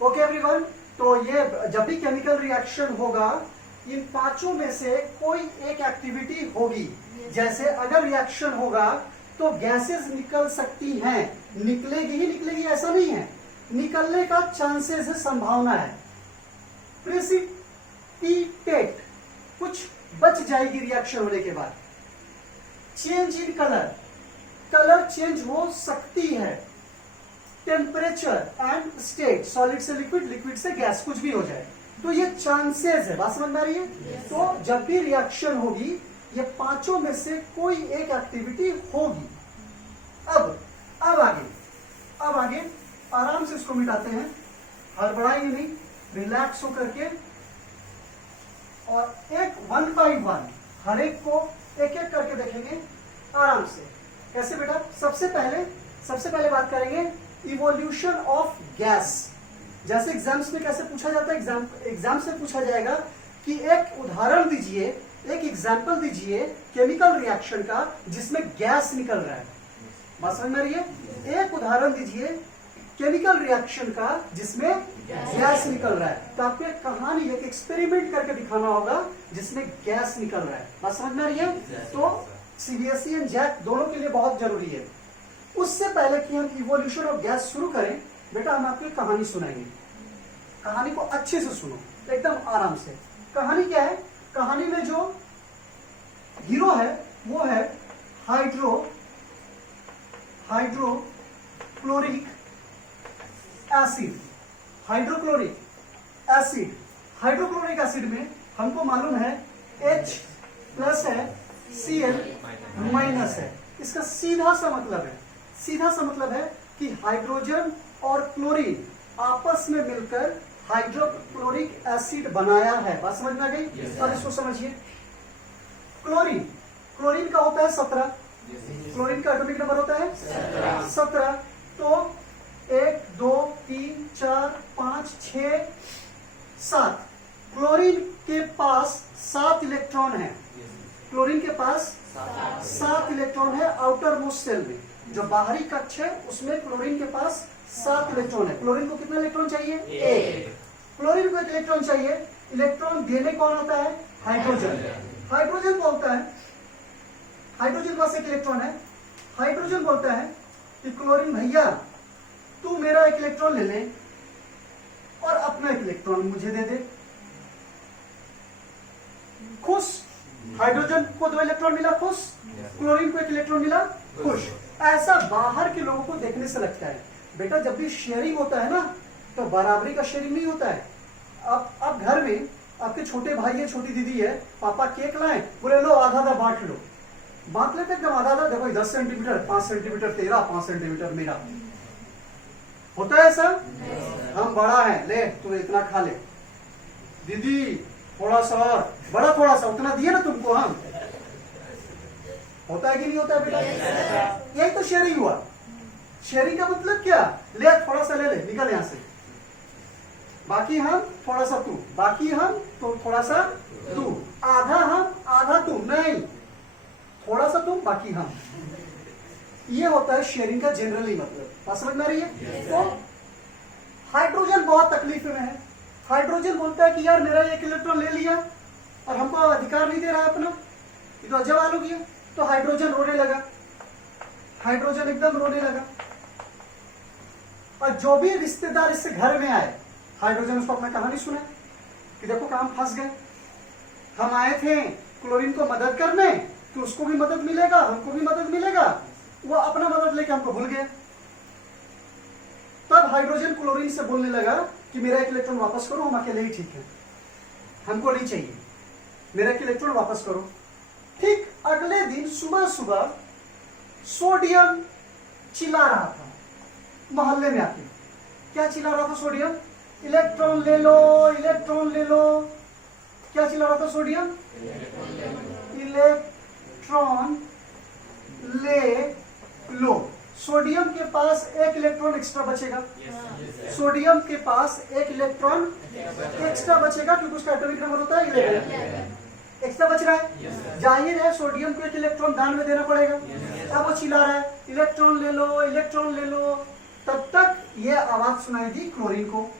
Okay everyone, तो ये जब भी केमिकल रिएक्शन होगा इन पांचों में से कोई एक एक्टिविटी होगी। जैसे अगर रिएक्शन होगा तो गैसेस निकल सकती हैं, निकलेगी ही निकलेगी ऐसा नहीं है, निकलने का चांसेस है, संभावना है। प्रेसिपिटेट, कुछ बच जाएगी रिएक्शन होने के बाद। Change in colour, colour change हो सकती है। टेम्परेचर एंड स्टेट, सॉलिड से लिक्विड, लिक्विड से गैस, कुछ भी हो जाए। तो ये चांसेस है, बात समझ में आ रही है? तो जब भी रिएक्शन होगी ये पांचों में से कोई एक एक्टिविटी होगी। अब आगे आराम से इसको मिटाते हैं, हड़बड़ाएंगे नहीं, रिलैक्स हो करके, और एक 1 बाय 1 हर एक को एक एक करके देखेंगे आराम से। कैसे बेटा? सबसे पहले बात करेंगे इवोल्यूशन ऑफ गैस। जैसे एग्जाम्स में कैसे पूछा जाता है, एग्जाम से पूछा जाएगा कि एक उदाहरण दीजिए, एक एग्जाम्पल दीजिए केमिकल रिएक्शन का जिसमें गैस निकल रहा है। बात समझ में आ रही है? एक उदाहरण दीजिए केमिकल रिएक्शन का जिसमें गैस निकल रहा है। तो आपको एक कहानी, एक एक्सपेरिमेंट करके दिखाना होगा जिसमें गैस निकल रहा है। बात समझ में आ रही है? तो सीबीएसई एंड जैक दोनों के लिए बहुत जरूरी है। उससे पहले कि हम इवोल्यूशन ऑफ गैस शुरू करें, बेटा हम आपको एक कहानी सुनाएंगे। कहानी को अच्छे से सुनो, एकदम आराम से। कहानी क्या है? कहानी में जो हीरो है वो है हाइड्रोक्लोरिक एसिड। हाइड्रोक्लोरिक एसिड में हमको मालूम है H प्लस है, Cl माइनस है। इसका सीधा सा मतलब है कि हाइड्रोजन और क्लोरीन आपस में मिलकर हाइड्रोक्लोरिक एसिड बनाया है। बात समझ में आ गई? अब इसको समझिए। क्लोरीन का होता है 17, क्लोरीन का एटॉमिक नंबर होता है 17। तो 1 2 3 4 5 6 7, क्लोरीन के पास 7 इलेक्ट्रॉन है। क्लोरीन के पास 7 इलेक्ट्रॉन है आउटर मोस्ट सेल में, जो बाहरी कक्ष है उसमें क्लोरीन के पास 7 इलेक्ट्रॉन है। क्लोरीन को कितना इलेक्ट्रॉन चाहिए? 1। क्लोरीन को 1 इलेक्ट्रॉन चाहिए। इलेक्ट्रॉन देने कौन होता है? हाइड्रोजन बोलता है, हाइड्रोजन के पास 1 इलेक्ट्रॉन है। हाइड्रोजन बोलता है कि क्लोरीन भैया तू मेरा 1 इलेक्ट्रॉन ले ले और अपना 1 इलेक्ट्रॉन मुझे दे दे। खुश? हाइड्रोजन को 2 इलेक्ट्रॉन मिला, खुश। क्लोरीन को 1 इलेक्ट्रॉन मिला, खुश। ऐसा बाहर के लोगों को देखने से लगता है। बेटा जब भी शेयरिंग होता है ना तो बराबरी का शेयरिंग नहीं होता है। अब घर में आपके छोटे भाई है, छोटी दीदी है, पापा केक लाए, बोले लो आधा आधा बांट लो। बांट लेते एकदम आधा आधा, देखो 10 सेंटीमीटर, 5 सेंटीमीटर तेरा, 5 सेंटीमीटर मेरा। होता है ऐसा? हम बड़ा है, ले तू इतना खा ले, दीदी थोड़ा सा और, बड़ा थोड़ा सा, उतना दिए ना तुमको हम। होता है कि नहीं होता है बेटा? यही तो शेयरिंग हुआ। शेयरिंग का मतलब क्या? ले थोड़ा सा ले ले, निकल यहां से, बाकी हम थोड़ा सा तू, बाकी हम तो थोड़ा सा तू, आधा हम आधा तू, नहीं थोड़ा सा तुम बाकी हम। ये होता है शेयरिंग का जनरली मतलब। बात समझ में आ रही है? तो हाइड्रोजन बहुत तकलीफ में है। हाइड्रोजन बोलता है कि यार मेरा 1 इलेक्ट्रॉन ले लिया और हमको अधिकार नहीं दे रहा है अपना, ये तो अजब आलू किया। तो हाइड्रोजन रोने लगा, हाइड्रोजन एकदम रोने लगा। और जो भी रिश्तेदार इससे घर में आए, हाइड्रोजन उसको अपना कहानी सुना कि देखो काम फंस गए, हम आए थे क्लोरीन को मदद करने कि उसको भी मदद मिलेगा, हमको भी मदद मिलेगा, वो अपना मदद लेके हमको भूल गया। तब हाइड्रोजन क्लोरीन से बोलने लगा कि मेरा 1 इलेक्ट्रॉन वापस करो, हम अकेले ही ठीक है, हमको नहीं चाहिए, मेरा 1 इलेक्ट्रॉन वापस करो। ठीक अगले दिन सुबह सुबह सोडियम चिल्ला रहा था मोहल्ले में आके। क्या चिल्ला रहा था सोडियम? इलेक्ट्रॉन ले लो, इलेक्ट्रॉन ले लो। क्या चिल्ला रहा था सोडियम? इलेक्ट्रॉन ले लो। सोडियम के पास 1 इलेक्ट्रॉन एक्स्ट्रा बचेगा। सोडियम के पास 1 इलेक्ट्रॉन एक्स्ट्रा बचेगा क्योंकि उसका एटॉमिक नंबर होता है 11। एक्स्ट्रा बच रहा है, जाहिर है सोडियम को 1 इलेक्ट्रॉन दान में देना पड़ेगा। अब वो चिल्ला रहा है इलेक्ट्रॉन ले लो, इलेक्ट्रॉन ले लो। तब तक ये आवाज सुनाई दी क्लोरीन को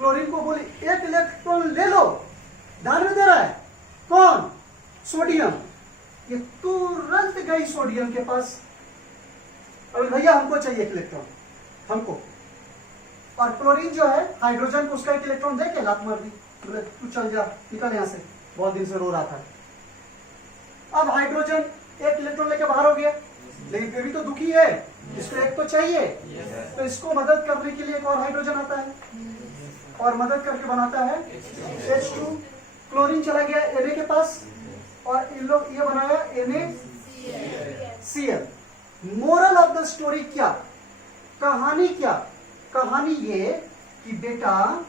क्लोरीन को बोली एक इलेक्ट्रॉन ले लो, ध्यान में दे रहा है कौन? सोडियम। ये तुरंत गई सोडियम के पास, और भैया हमको चाहिए एक इलेक्ट्रॉन, हमको। और क्लोरीन जो है हाइड्रोजन को उसका एक इलेक्ट्रॉन दे के लात मार दी, बोले तू चल जा, निकल यहां से, बहुत दिन से रो रहा था। अब हाइड्रोजन एक इलेक्ट्रॉन लेके बाहर हो गया, लेकिन फिर भी तो दुखी है, इसको एक तो चाहिए। तो इसको मदद करने के लिए एक और हाइड्रोजन आता है और मदद करके बनाता है H2। क्लोरीन चला गया Na के पास और इन लोग ये बनाया NaCl। Moral of the story क्या? कहानी क्या? कहानी ये कि बेटा,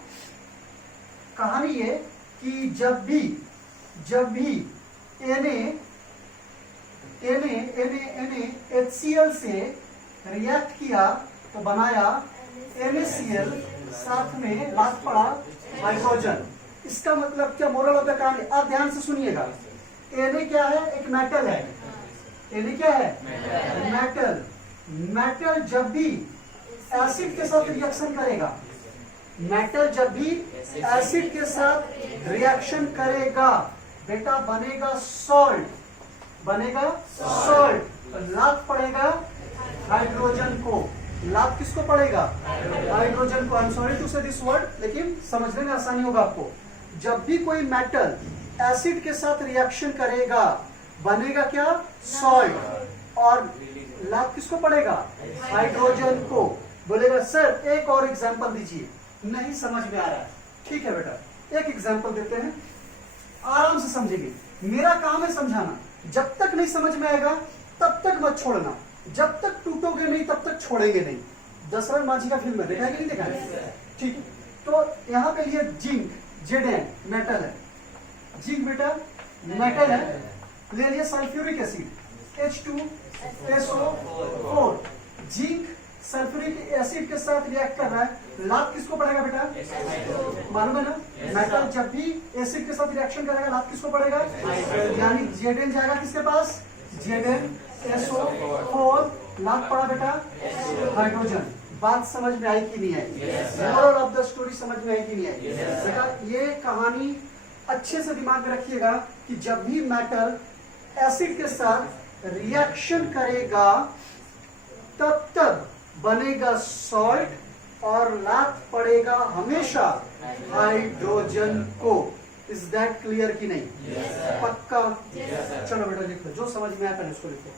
कहानी ये कि जब भी HCl से रिएक्ट किया तो बनाया NaCl, साथ में लाग पड़ा हाइड्रोजन। इसका मतलब क्या? मोरल ऑफ द कहानी आप ध्यान से सुनिएगा। Na क्या है? एक मेटल है। Na क्या है? मेटल। मेटल जब भी एसिड के साथ रिएक्शन करेगा, मेटल जब भी एसिड के साथ रिएक्शन करेगा बेटा बनेगा सॉल्ट, बनेगा सॉल्ट। लाभ पड़ेगा हाइड्रोजन को। लाभ किसको पड़ेगा? हाइड्रोजन को। आई एम सॉरी टू से दिस वर्ड, लेकिन समझने में आसानी होगा आपको। जब भी कोई मेटल एसिड के साथ रिएक्शन करेगा बनेगा क्या? सॉल्ट। और लाभ किसको पड़ेगा? हाइड्रोजन को। बोलेगा सर एक और एग्जांपल दीजिए, नहीं समझ में आ रहा है। ठीक है बेटा, एक एग्जांपल देते हैं, आराम से समझेंगे। मेरा काम है समझाना, जब तक नहीं समझ में आएगा तब तक मत छोड़ना, जब तक टूटोगे नहीं तब तक छोड़ेंगे नहीं। दशरथ माझी का फिल्म है, देखा है कि नहीं देखा है? ठीक है, तो यहाँ पे लिए जिंक, Zn मेटल है, जिंक बेटा मेटल है। ले लिया sulphuric acid H2SO4। Zinc sulphuric acid के साथ रिएक्ट कर रहा है, लाभ किसको पड़ेगा बेटा? मालूम है ना? मेटल जब भी एसिड के साथ रिएक्शन करेगा लाभ किसको पड़ेगा? यानी Zn जाएगा किसके पास? ZnSO4। लाभ पड़ा बेटा हाइड्रोजन। बात समझ में आई कि नहीं है? मोरल ऑफ द स्टोरी समझ में आई कि नहीं है? बेटा ये कहानी अच्छे से दिमाग में रखिएगा कि जब भी मेटल एसिड के साथ रिएक्शन करेगा तब तक बनेगा सॉल्ट और लाभ पड़ेगा हमेशा हाइड्रोजन को। इज दैट क्लियर कि नहीं? पक्का? चलो बेटा लिखो, जो समझ में आया पहले उसको लिखो।